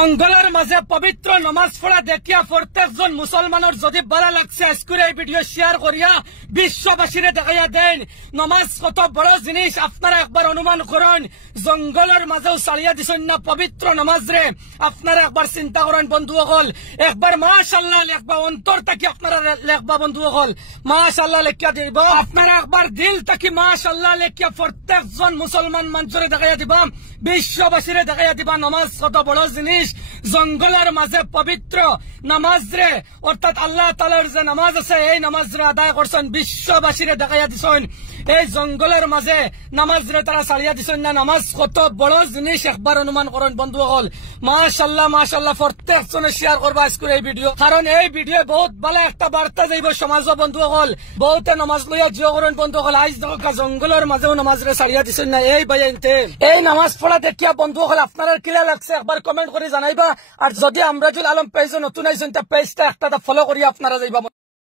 জঙ্গলের মাঝে পবিত্র নমাজ পড়া দেখিয়া প্রত্যেকজন মুসলমানের যদি ভালো লাগছে আজকের এই ভিডিও শেয়ার করিয়া বিশ্ববাসীরে দেখাইয়া দেন। নমাজ কত বড় জিনিস আপনারা একবার অনুমান করেন। জঙ্গলের মাঝেও চালিয়া দিছেন না পবিত্র নমাজ রে। আপনারা একবার চিন্তা করেন বন্ধুসকল, একবার মাশাআল্লাহ লেখবা, অন্তর থাকি আপনারা লেখবা বন্ধুসকল, মাশাআল্লাহ লেখিয়া দিব। আপনারা একবার দিল থাকি মাশাআল্লাহ লেখিয়া প্রত্যেকজন মুসলমান মানুষরে দেখাইয়া দিবা, বিশ্ববাসীরে দেখাইয়া দিবা নমাজ কত বড় জিনিস। জঙ্গলের মাঝে পবিত্র নামাজ রে, অর্থাৎ আল্লাহ তাআলার যে নামাজ আছে এই নামাজ রে আদায় করছেন, বিশ্ববাসীরে দেখাইয়া দিছেন। এই জঙ্গলের মাঝে নামাজ রে তারা ছাড়িয়া দিছেন না। নামাজ কত বড় জিনিস একবার অনুমান করেন বন্ধুসকল। মাশাআল্লাহ মাশাআল্লাহ প্রত্যেকজনে শেয়ার করবা আজকের এই ভিডিও, কারণ এই ভিডিও বহুত ভালো একটা বার্তা যাইব সমাজ বন্ধুসকল। বহুতে নামাজ লইয়া জিও করেন বন্ধুসকল। আজ দেখা জঙ্গলের মাঝেও নামাজ রে ছাড়িয়া দিছেন না। এই বাইনতে এই নামাজ পড়া দেখিয়া বন্ধুসকল আপনারা কিলা লাগছে একবার কমেন্ট করে জানাইবা। আর যদি আমরাজুল আলম পেজে নতুন আইছেন তা পেজটা একটা ফলো করি আপনারা যাইবা।